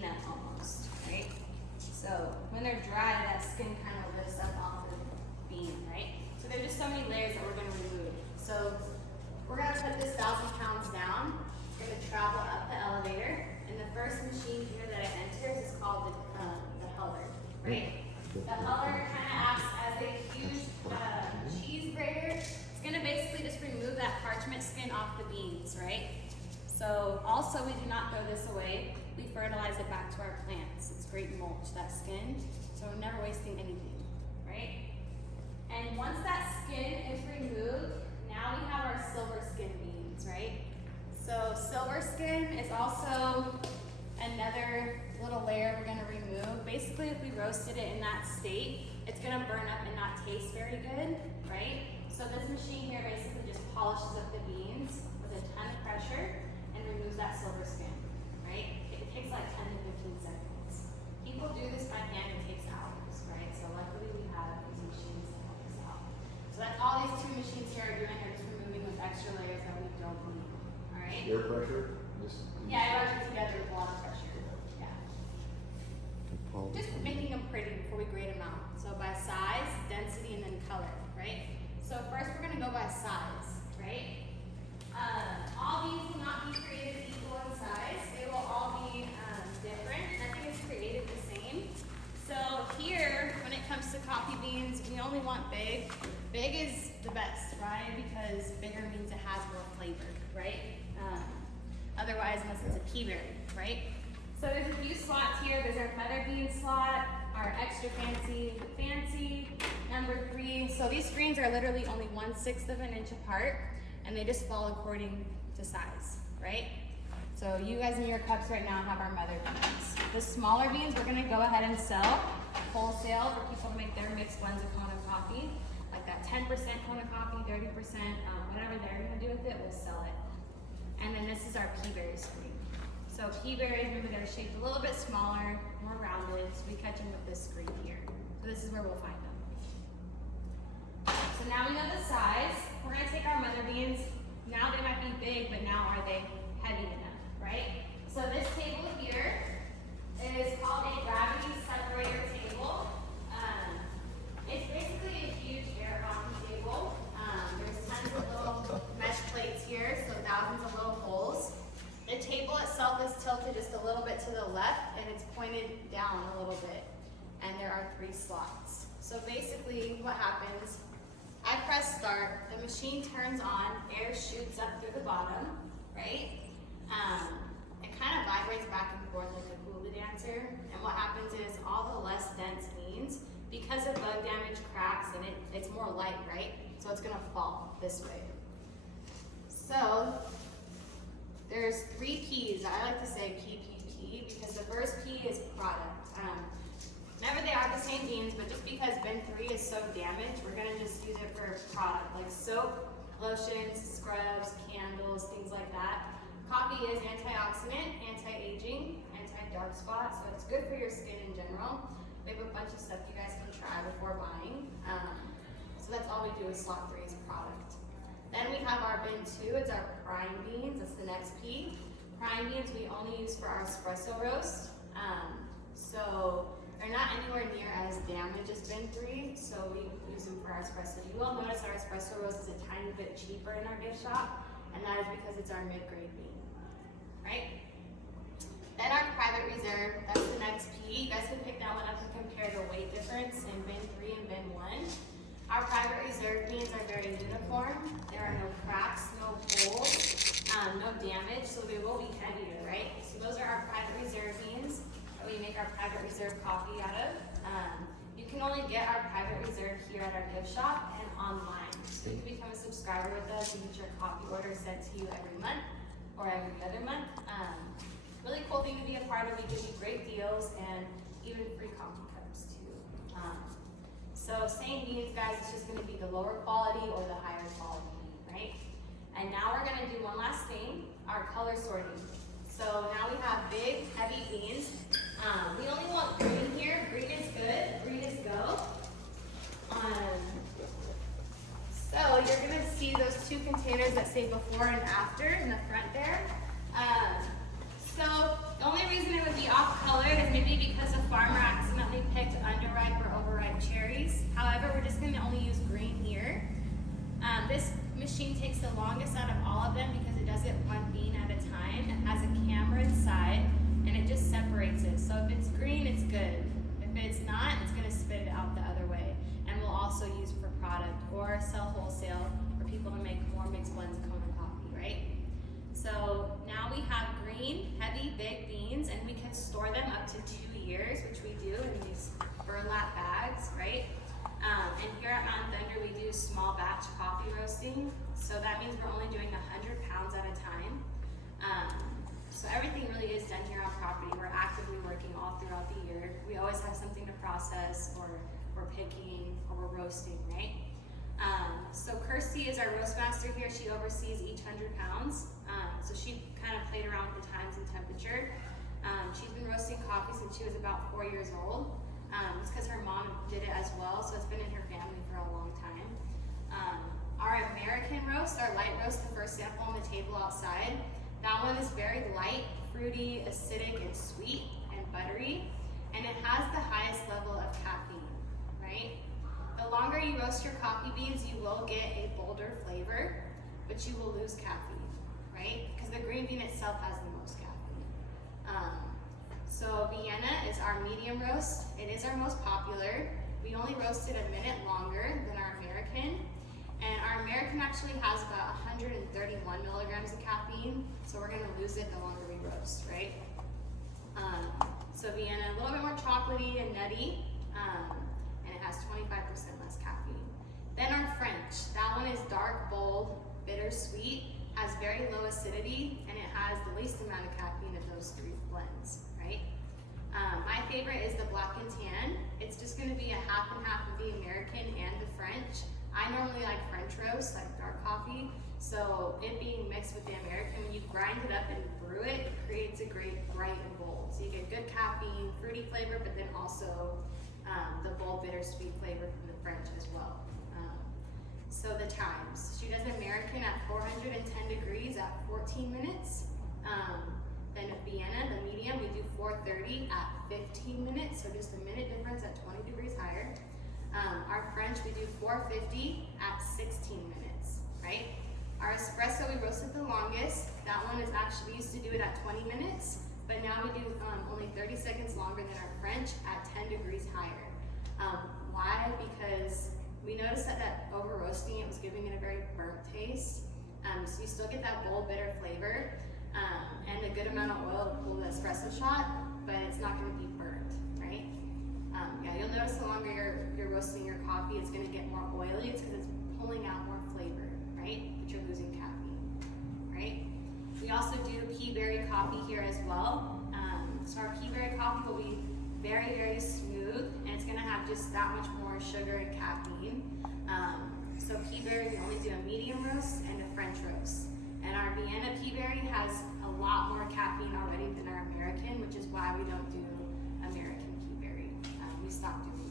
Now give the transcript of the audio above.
peanut almost, right? So when they're dry, that skin kind of lifts up off the bean, right? So there's just so many layers that we're gonna remove. So we're gonna put this 1,000 pounds down. We're gonna travel up the elevator. And the first machine here that it enters is called the huller, right? The huller kind of acts as a huge cheese grater. It's gonna basically just remove that parchment skin off the beans, right? So also we do not throw this away. We fertilize it back to our plants. It's great mulch, that skin. So we're never wasting anything, right? And once that skin is removed, now we have our silver skin beans, right? So silver skin is also another little layer we're gonna remove. Basically, if we roasted it in that state, it's gonna burn up and not taste very good, right? So this machine here basically just polishes up the beans with a ton of pressure and removes that silver skin, right? It takes like 10 to 15 seconds. People do this by hand, it takes hours, right? So luckily we have these machines to help us out. So that's all these two machines here are doing, are just removing those extra layers that we don't need, all right? Air pressure? Yeah, I rush it together with a lot of pressure. Yeah. Just making them pretty before we grade them out. So by size, density, and then color, right? So first we're gonna go by size, right? All these will not be created equal in size. They will all be different. Nothing is created the same. So here, when it comes to coffee beans, we only want big. Big is the best, right? Because bigger means it has more flavor, right? Otherwise, unless it's a pea berry, right? So there's a few slots here. There's our feather bean slot, our extra fancy, number 3. So these screens are literally only 1/6 of an inch apart, and they just fall according to size, right? So you guys in your cups right now have our mother beans. The smaller beans we're gonna go ahead and sell wholesale for people to make their mixed blends of Kona coffee, like that 10% Kona coffee, 30%, whatever they're gonna do with it, we'll sell it. And then this is our pea berry screen. So pea berries, remember they're shaped a little bit smaller, more rounded, so we catch them with this screen here. So this is where we'll find them. So now we know the size. We're gonna take our mother beans. Now they might be big, but now are they heavy enough, right? So this table here is called a gravity separator table. It's basically a huge air hockey table. There's tons of little mesh plates here, so thousands of little holes. The table itself is tilted just a little bit to the left, and it's pointed down a little bit. And there are 3 slots. So basically what happens, I press start, the machine turns on, air shoots up through the bottom, right? It kind of vibrates back and forth like a hula dancer. And what happens is all the less dense beans, because of bug damage, cracks, and it's more light, right? So it's gonna fall this way. So there's 3 P's. I like to say P, because the first P is product. Remember they are the same beans, but just because bin 3 is so damaged, we're gonna just use it for product, like soap, lotions, scrubs, candles, things like that. Coffee is antioxidant, anti-aging, anti-dark spots, so it's good for your skin in general. We have a bunch of stuff you guys can try before buying. So that's all we do is slot 3 is product. Then we have our bin 2, it's our prime beans, that's the next P. Prime beans we only use for our espresso roast. So they're not anywhere near as damaged as bin 3, so we use them for our espresso. You will notice our espresso roast is a tiny bit cheaper in our gift shop, and that is because it's our mid-grade bean, right? Then our private reserve, that's the next P. You guys can pick that one up and compare the weight difference in bin 3 and bin 1. Our private reserve beans are very uniform. There are no cracks, no holes, no damage, so they will be heavier, right? So those are our private reserve beans that we make our private reserve coffee out of. You can only get our private reserve here at our gift shop and online. So you can become a subscriber with us and get your coffee order sent to you every month or every other month. Really cool thing to be a part of. We give you great deals and even free coffee cups too. So same beans, guys, it's just gonna be the lower quality or the higher quality bean, right? And now we're gonna do one last thing, our color sorting. So now we have big, heavy beans. We only want green here. Green is good, green is go. So you're gonna see those 2 containers that say before and after in the front there. So the only reason it would be off color because a farmer accidentally picked underripe or overripe cherries. However, we're just going to only use green here. This machine takes the longest out of all of them because it does it one bean at a time. It has a camera inside and it just separates it. So if it's green, it's good. If it's not, it's going to spit it out the other way. And we'll also use for product or sell wholesale for people to make more mixed blends of Kona coffee, right? So now we have green, heavy, big beans, and we can store them up to 2 years, which we do in these burlap bags, right? And here at Mountain Thunder, we do small batch coffee roasting. So that means we're only doing 100 pounds at a time. So everything really is done here on property. We're actively working all throughout the year. We always have something to process, or we're picking, or we're roasting, right? So Kirsty is our roast master here. She oversees each 100 pounds. So she kind of played around with the times and temperature. She's been roasting coffee since she was about 4 years old. It's because her mom did it as well, so it's been in her family for a long time. Our American roast, our light roast, the first sample on the table outside, that one is very light, fruity, acidic, and sweet, and buttery, and it has the highest level of caffeine, right? The longer you roast your coffee beans, you will get a bolder flavor, but you will lose caffeine, right? Because the green bean itself has the most caffeine. So Vienna is our medium roast. It is our most popular. We only roast it a minute longer than our American. And our American actually has about 131 milligrams of caffeine, so we're gonna lose it the longer we roast, right? So Vienna, a little bit more chocolatey and nutty, and it has 25% less caffeine. Then our French, that one is dark, bold, bittersweet, has very low acidity, and it has the least amount of caffeine of those three blends, right? My favorite is the black and tan. It's just gonna be a half and half of the American and the French. I normally like French roast, like dark coffee, so it being mixed with the American, when you grind it up and brew it, it creates a great bright and bold. So you get good caffeine, fruity flavor, but then also the bold bittersweet flavor from the French as well. So the times, she does American at 410 degrees at 14 minutes. Then at Vienna, the medium, we do 430 at 15 minutes, so just a minute difference at 20 degrees higher. Our French, we do 450 at 16 minutes, right? Our espresso, we roast it the longest. That one is actually, we used to do it at 20 minutes, but now we do only 30 seconds longer than our French at 10 degrees higher. Why? Because we noticed that over roasting, it was giving it a very burnt taste. So you still get that bold, bitter flavor, and a good amount of oil to pull the espresso shot, but it's not gonna be burnt, right? Yeah, you'll notice the longer you're roasting your coffee, it's gonna get more oily. It's because it's pulling out more flavor, right? But you're losing caffeine, right? We also do pea berry coffee here as well. So our pea berry coffee will be very, very smooth, and it's gonna have just that much more sugar and caffeine. So pea berry, we only do a medium roast and a French roast. And our Vienna pea berry has a lot more caffeine already than our American, which is why we don't do American pea berry. We stopped doing